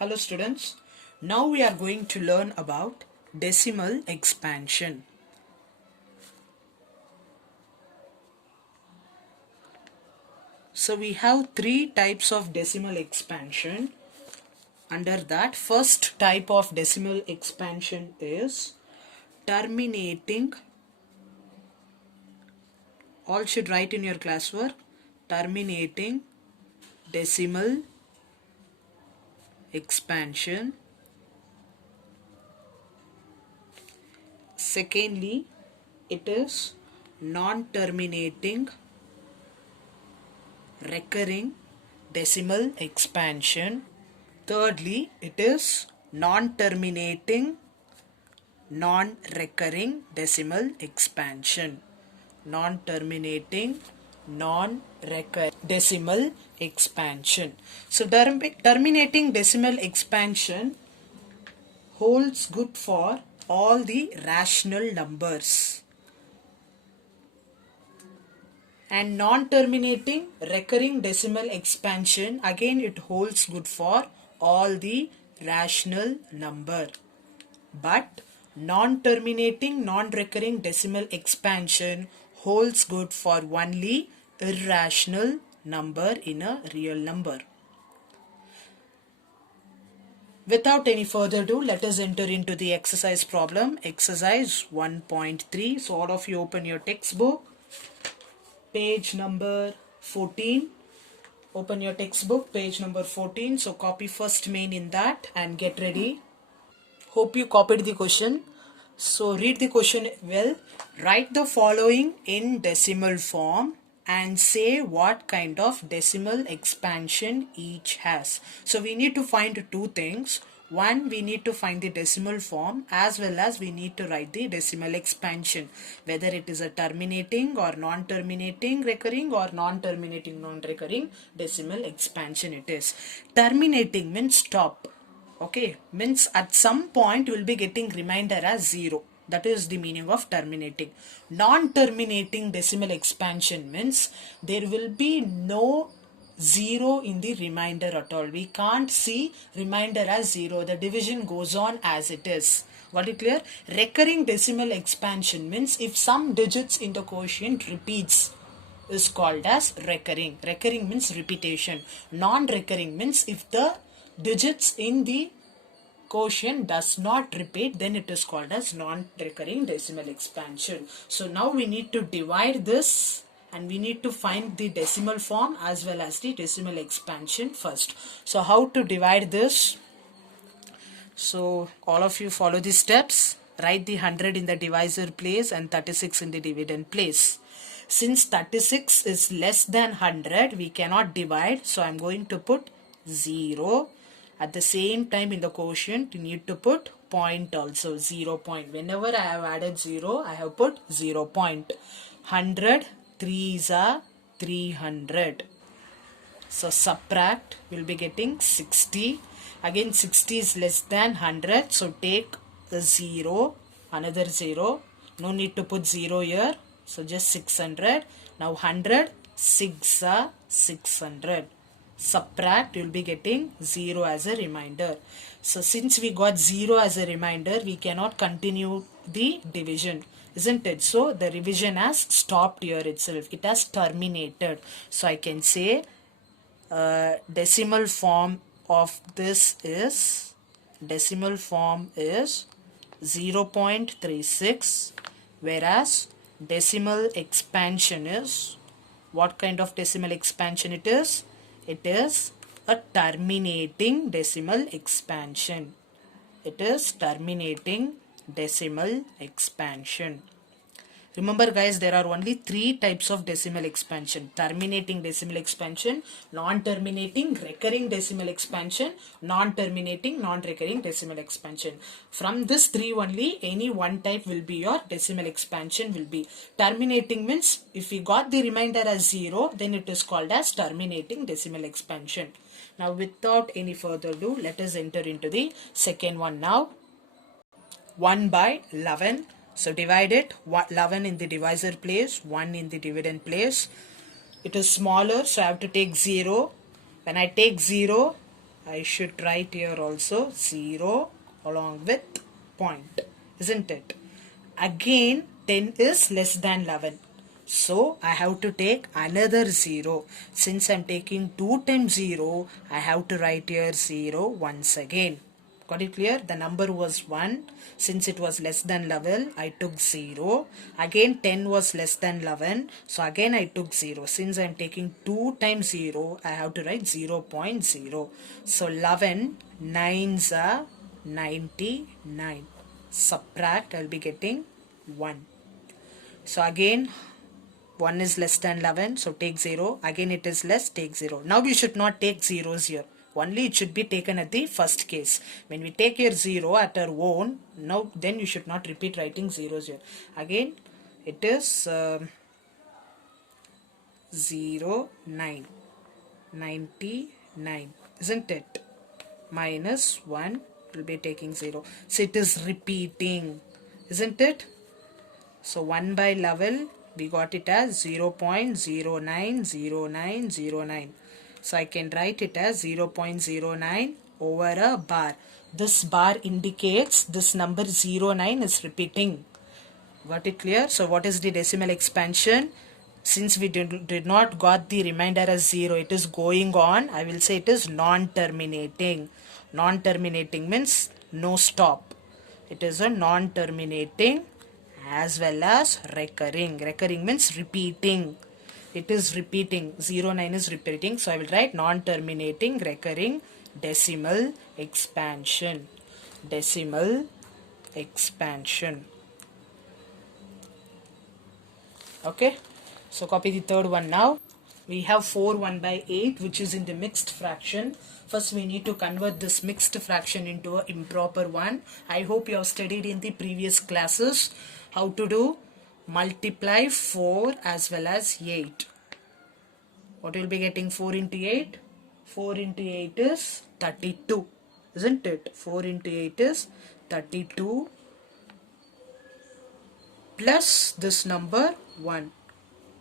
Hello students, now we are going to learn about decimal expansion. So we have three types of decimal expansion. Under that, first type of decimal expansion is terminating. All should write in your classwork, terminating decimal expansion. Secondly, it is non-terminating recurring decimal expansion. Thirdly, it is non-terminating non-recurring decimal expansion. Non-terminating non-recurring decimal expansion. So terminating decimal expansion holds good for all the rational numbers. And non-terminating recurring decimal expansion, again it holds good for all the rational number. But non-terminating non-recurring decimal expansion holds good for only irrational number in a real number. Without any further ado, let us enter into the exercise problem. Exercise 1.3. So all of you open your textbook. Page number 14. Open your textbook, page number 14. So copy first main in that and get ready. Hope you copied the question. So read the question well. Write the following in decimal form and say what kind of decimal expansion each has. So we need to find two things. One, we need to find the decimal form as well as we need to write the decimal expansion. Whether it is a terminating or non-terminating recurring or non-terminating non-recurring decimal expansion it is. Terminating means stop. Okay, means at some point you will be getting remainder as 0. That is the meaning of terminating. Non-terminating decimal expansion means there will be no 0 in the remainder at all. We can't see remainder as 0. The division goes on as it is. Got it clear? Recurring decimal expansion means if some digits in the quotient repeats is called as recurring. Recurring means repetition. Non-recurring means if the digits in the quotient does not repeat, then it is called as non-recurring decimal expansion. So now we need to divide this and we need to find the decimal form as well as the decimal expansion first. So how to divide this? So all of you follow the steps. Write the 100 in the divisor place and 36 in the dividend place. Since 36 is less than 100, we cannot divide. So I am going to put 0. At the same time in the quotient, you need to put point also, 0 point. Whenever I have added 0, I have put 0 point. 100, 3s are 300. So subtract, we'll be getting 60. Again 60 is less than 100. So take the 0, another 0. No need to put 0 here. So just 600. Now 100, 6 are 600. Subtract, you will be getting 0 as a remainder. So since we got 0 as a remainder, we cannot continue the division, isn't it? So the division has stopped here itself. It has terminated. So I can say decimal form of this is 0.36, whereas decimal expansion is, what kind of decimal expansion it is? It is a terminating decimal expansion. It is terminating decimal expansion. Remember guys, there are only three types of decimal expansion. Terminating decimal expansion, non-terminating recurring decimal expansion, non-terminating non-recurring decimal expansion. From this three only, any one type will be your decimal expansion will be. Terminating means if we got the remainder as 0, then it is called as terminating decimal expansion. Now without any further ado, let us enter into the second one now. 1 by 11. So divide it, 11 in the divisor place, 1 in the dividend place. It is smaller, so I have to take 0. When I take 0, I should write here also 0 along with point, isn't it? Again 10 is less than 11. So I have to take another 0. Since I'm taking 2 times 0, I have to write here 0 once again. Got it clear? The number was 1. Since it was less than 11, I took 0. Again 10 was less than 11. So again I took 0. Since I'm taking 2 times 0, I have to write 0.0. So 11, 9s are 99. Subtract, I'll be getting 1. So again 1 is less than 11, so take 0. Again it is less, take 0. Now we should not take zeros here. Only it should be taken at the first case. When we take here 0 at our own, now then you should not repeat writing zeros here. Again it is 0, 9, 99, isn't it? Minus 1 will be taking 0. So it is repeating, isn't it? So 1 by 11, we got it as 0.090909. So I can write it as 0.09 over a bar. This bar indicates this number 09 is repeating. Got it clear? So what is the decimal expansion? Since we did not got the remainder as 0, it is going on. I will say it is non-terminating. Non-terminating means no stop. It is a non-terminating as well as recurring. Recurring means repeating. It is repeating. 09 is repeating. So I will write non-terminating recurring decimal expansion. Decimal expansion. Okay. So copy the third one now. We have 4 1 by 8 which is in the mixed fraction. First we need to convert this mixed fraction into an improper one. I hope you have studied in the previous classes how to do multiply 4 as well as 8. What will be getting 4 into 8? 4 into 8 is 32, isn't it? 4 into 8 is 32 plus this number 1.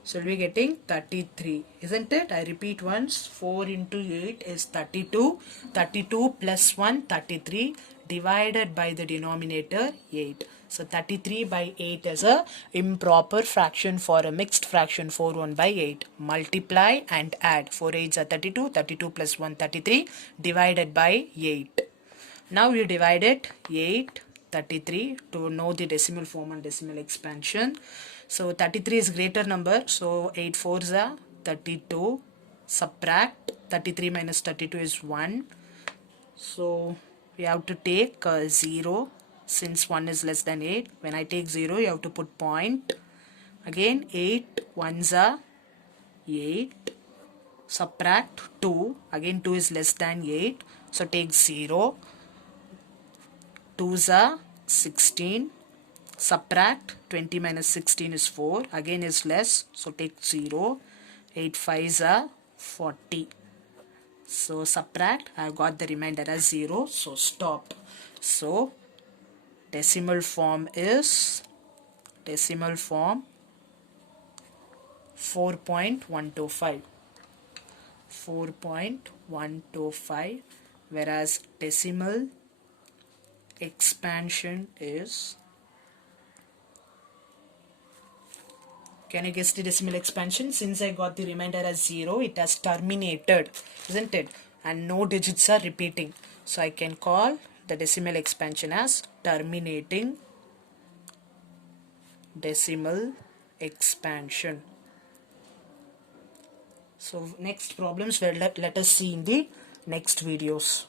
So we'll be getting 33, isn't it? I repeat once, 4 into 8 is 32. 32 plus 1, 33, divided by the denominator 8. So 33 by 8 is a improper fraction for a mixed fraction 4 1 by 8. Multiply and add. 4 8s are 32, 32 plus 1, 33, divided by 8. Now you divide it 8, 33 to know the decimal form and decimal expansion. So 33 is greater number, so 8 4s are 32. Subtract 33 minus 32 is 1. So we have to take 0 since 1 is less than 8. When I take 0, you have to put point. Again 8 1s are 8. Subtract 2. Again 2 is less than 8. So take 0. 2s are 16. Subtract 20 minus 16 is 4. Again is less. So take 0. 8 5s are 40. So subtract. I got the remainder as 0. So stop. So decimal form is 4.125. 4.125, whereas decimal expansion is, can you guess the decimal expansion? Since I got the remainder as 0, it has terminated, isn't it? And no digits are repeating. So I can call the decimal expansion as terminating decimal expansion. So next problems, let us see in the next videos.